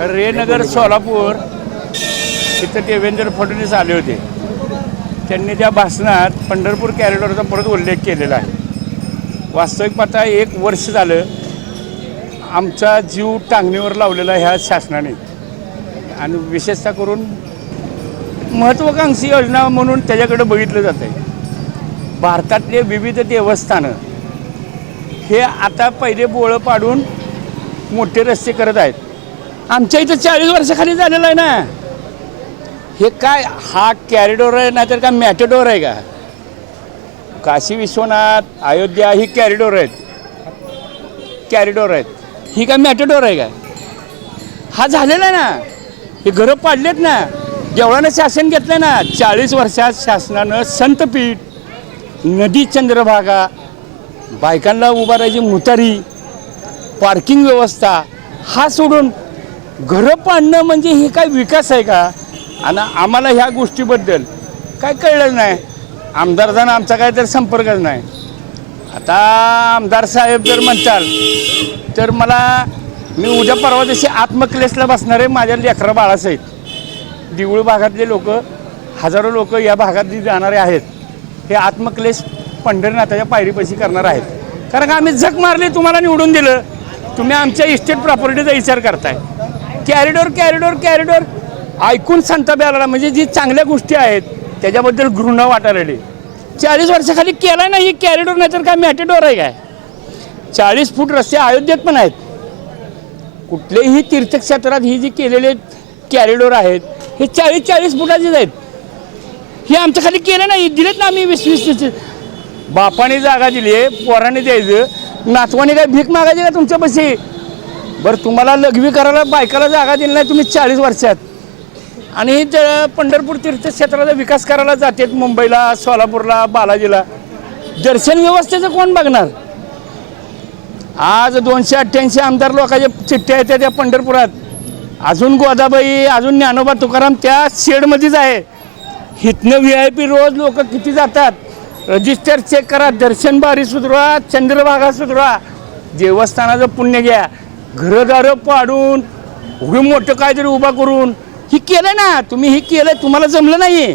रेनगर सोलापूर इथं देवेंद्र फडणवीस आले होते. त्यांनी त्या भाषणात पंढरपूर कॅरिडॉरचा परत उल्लेख केलेला आहे. वास्तविक पाहता एक वर्ष झालं आमचा जीव टांगणीवर लावलेला ह्या शासनाने. आणि विशेषतः करून महत्त्वाकांक्षी योजना म्हणून त्याच्याकडे बघितलं जातं आहे भारतातले विविध देवस्थानं हे आता पहिले बोळं पाडून मोठे रस्ते करत आहेत. आमच्या इथं चाळीस वर्षाखाली झालेलं आहे ना. हे काय हा कॅरिडोर आहे नाहीतर का मॅटेडोर आहे का? काशी विश्वनाथ अयोध्या ही कॅरिडोर आहेत. कॅरिडोर आहेत. ही काय मॅटेडोर आहे का? हा झालेला आहे ना. हे घरं पाडलेत ना. देवळानं शासन घेतलं ना. चाळीस वर्षात शासनानं संतपीठ नदी चंद्रभागा बायकांना उभारायची मुतारी पार्किंग व्यवस्था हा सोडून घरं पाडणं म्हणजे हे काय विकास आहे का? आणि आम्हाला ह्या गोष्टीबद्दल काय कळलं नाही? आमदारचा आमचा काय तर संपर्कच नाही. आता आमदार साहेब जर म्हणताल तर मला मी उद्या परवा दिवशी आत्मक्लेशला बसणार आहे माझ्या लेकरा बाळासहित. देऊळ भागातले लोक हजारो लोक या भागात जाणारे आहेत. हे आत्मक्लेश पंढरनाथाच्या पायरीपाशी करणार आहेत. कारण का आम्ही झक मारली तुम्हाला निवडून दिलं. तुम्ही आमच्या इस्टेट प्रॉपर्टीचा विचार करताय. Corridor corridor corridor. ऐकून संताप यायला म्हणजे जी चांगल्या गोष्टी आहेत त्याच्याबद्दल घृणा वाटायला चाळीस वर्षाखाली केला नाही ही कॅरिडोर नाही तर काय मॅटेडोर आहे काय? चाळीस फूट रस्ते अयोध्येत पण आहेत. कुठलेही तीर्थक्षेत्रात ही जी केलेले कॅरिडोर आहेत हे चाळीस चाळीस फुटाचेच आहेत. हे आमच्या खाली केलं नाही दिलेत ना आम्ही वीस वीस वीस बापाने जागा दिली आहे पोराने द्यायचं. नातवाने काय भीक मागायची का तुमच्यापाशी बरं तुम्हाला लघवी करायला बायकाला जागा दिली नाही तुम्ही चाळीस वर्षात. आणि ज- पंढरपूर तीर्थक्षेत्राचा विकास करायला जातात मुंबईला सोलापूरला बालाजीला. दर्शन व्यवस्थेचं कोण बघणार? आज दोनशे अठ्ठ्याऐंशी आमदार लोकांच्या चिठ्ठ्या येत्या त्या पंढरपुरात. अजून गोदाबाई अजून ज्ञानोबा तुकाराम त्या शेडमध्येच आहे. इथनं व्ही आय पी रोज लोक किती जातात? रजिस्टर चेक करा दर्शन बारी सुधरवा चंद्रभागा सुधरवा देवस्थानाचं पुण्य घ्या. घरदारं पाडून उभी मोठं काहीतरी उभा करून. ही केलं ना तुम्ही ही केलं तुम्हाला जमलं नाही